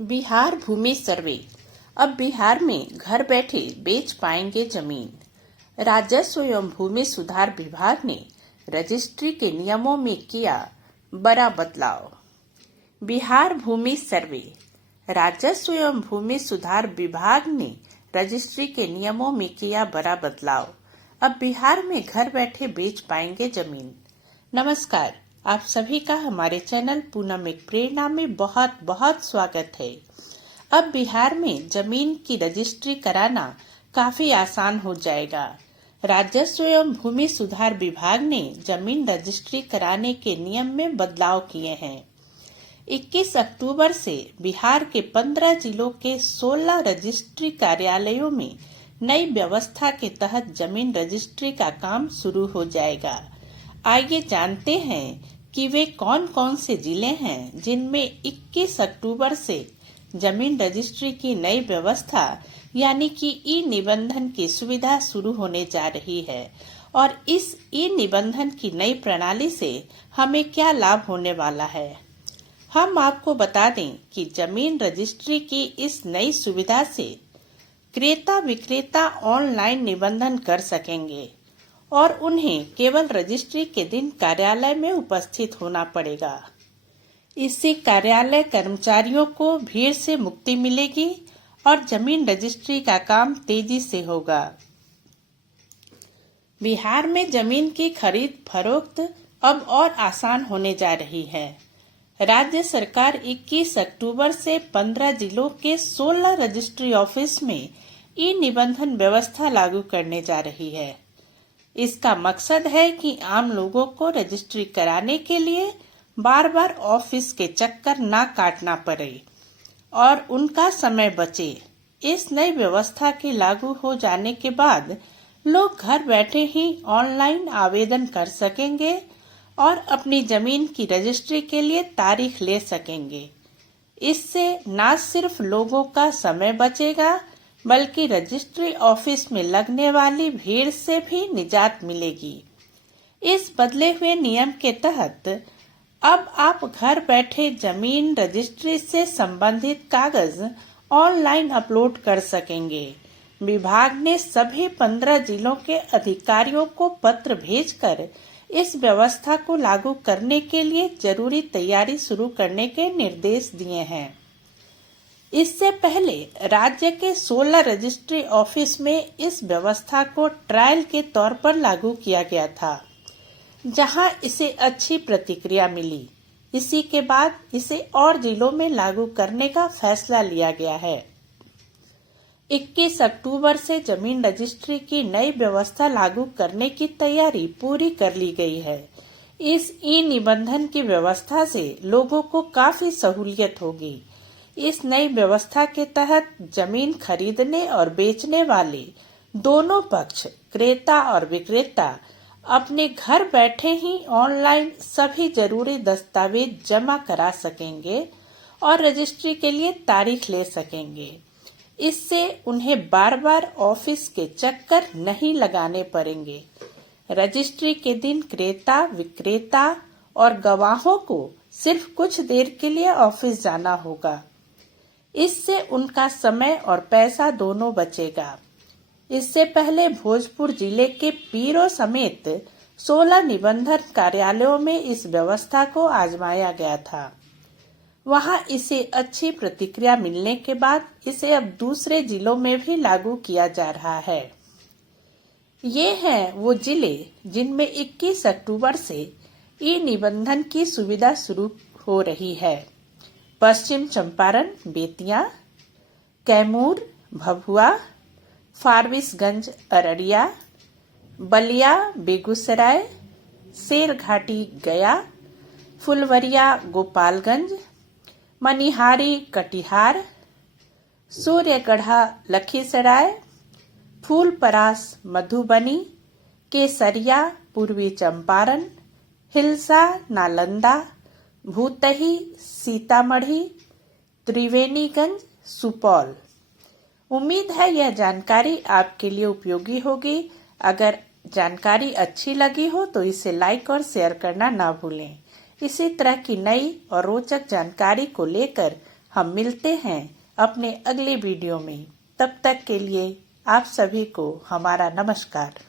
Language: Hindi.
बिहार भूमि सर्वे। अब बिहार में घर बैठे बेच पाएंगे जमीन। राजस्व एवं भूमि सुधार विभाग ने रजिस्ट्री के नियमों में किया बड़ा बदलाव। बिहार भूमि सर्वे। राजस्व एवं भूमि सुधार विभाग ने रजिस्ट्री के नियमों में किया बड़ा बदलाव। अब बिहार में घर बैठे बेच पाएंगे जमीन। नमस्कार, आप सभी का हमारे चैनल पूनम एक प्रेरणा में बहुत बहुत स्वागत है। अब बिहार में जमीन की रजिस्ट्री कराना काफी आसान हो जाएगा। राजस्व एवं भूमि सुधार विभाग ने जमीन रजिस्ट्री कराने के नियम में बदलाव किए हैं। 21 अक्टूबर से बिहार के 15 जिलों के 16 रजिस्ट्री कार्यालयों में नई व्यवस्था के तहत जमीन रजिस्ट्री का काम शुरू हो जाएगा। आइए जानते हैं कि वे कौन कौन से जिले हैं जिनमें 21 अक्टूबर से जमीन रजिस्ट्री की नई व्यवस्था यानी कि ई निबंधन की सुविधा शुरू होने जा रही है और इस ई निबंधन की नई प्रणाली से हमें क्या लाभ होने वाला है। हम आपको बता दें कि जमीन रजिस्ट्री की इस नई सुविधा से क्रेता विक्रेता ऑनलाइन निबंधन कर सकेंगे और उन्हें केवल रजिस्ट्री के दिन कार्यालय में उपस्थित होना पड़ेगा। इससे कार्यालय कर्मचारियों को भीड़ से मुक्ति मिलेगी और जमीन रजिस्ट्री का काम तेजी से होगा। बिहार में जमीन की खरीद फरोख्त अब और आसान होने जा रही है। राज्य सरकार 21 अक्टूबर से 15 जिलों के 16 रजिस्ट्री ऑफिस में ई निबंधन व्यवस्था लागू करने जा रही है। इसका मकसद है कि आम लोगों को रजिस्ट्री कराने के लिए बार बार ऑफिस के चक्कर ना काटना पड़े और उनका समय बचे। इस नई व्यवस्था के लागू हो जाने के बाद लोग घर बैठे ही ऑनलाइन आवेदन कर सकेंगे और अपनी जमीन की रजिस्ट्री के लिए तारीख ले सकेंगे। इससे न सिर्फ लोगों का समय बचेगा बल्कि रजिस्ट्री ऑफिस में लगने वाली भीड़ से भी निजात मिलेगी। इस बदले हुए नियम के तहत अब आप घर बैठे जमीन रजिस्ट्री से संबंधित कागज ऑनलाइन अपलोड कर सकेंगे। विभाग ने सभी 15 जिलों के अधिकारियों को पत्र भेजकर इस व्यवस्था को लागू करने के लिए जरूरी तैयारी शुरू करने के निर्देश दिए हैं। इससे पहले राज्य के 16 रजिस्ट्री ऑफिस में इस व्यवस्था को ट्रायल के तौर पर लागू किया गया था, जहां इसे अच्छी प्रतिक्रिया मिली। इसी के बाद इसे और जिलों में लागू करने का फैसला लिया गया है। 21 अक्टूबर से जमीन रजिस्ट्री की नई व्यवस्था लागू करने की तैयारी पूरी कर ली गई है। इस ई निबंधन की व्यवस्था से लोगों को काफी सहूलियत होगी। इस नई व्यवस्था के तहत जमीन खरीदने और बेचने वाले दोनों पक्ष क्रेता और विक्रेता अपने घर बैठे ही ऑनलाइन सभी जरूरी दस्तावेज जमा करा सकेंगे और रजिस्ट्री के लिए तारीख ले सकेंगे। इससे उन्हें बार बार ऑफिस के चक्कर नहीं लगाने पड़ेंगे। रजिस्ट्री के दिन क्रेता विक्रेता और गवाहों को सिर्फ कुछ देर के लिए ऑफिस जाना होगा। इससे उनका समय और पैसा दोनों बचेगा। इससे पहले भोजपुर जिले के पीरो समेत 16 निबंधन कार्यालयों में इस व्यवस्था को आजमाया गया था। वहां इसे अच्छी प्रतिक्रिया मिलने के बाद इसे अब दूसरे जिलों में भी लागू किया जा रहा है। ये हैं वो जिले जिनमें 21 अक्टूबर से ई निबंधन की सुविधा शुरू हो रही है। पश्चिम चंपारण बेतिया, कैमूर भभुआ, फारबिसगंज अररिया, बलिया बेगूसराय, शेरघाटी गया, फुलवरिया गोपालगंज, मनिहारी कटिहार, सूर्यगढ़ा लखीसराय, फूलपरास मधुबनी, केसरिया पूर्वी चंपारण, हिलसा नालंदा, भूतही सीतामढ़ी, त्रिवेणीगंज सुपौल। उम्मीद है यह जानकारी आपके लिए उपयोगी होगी। अगर जानकारी अच्छी लगी हो तो इसे लाइक और शेयर करना ना भूलें। इसी तरह की नई और रोचक जानकारी को लेकर हम मिलते हैं अपने अगले वीडियो में। तब तक के लिए आप सभी को हमारा नमस्कार।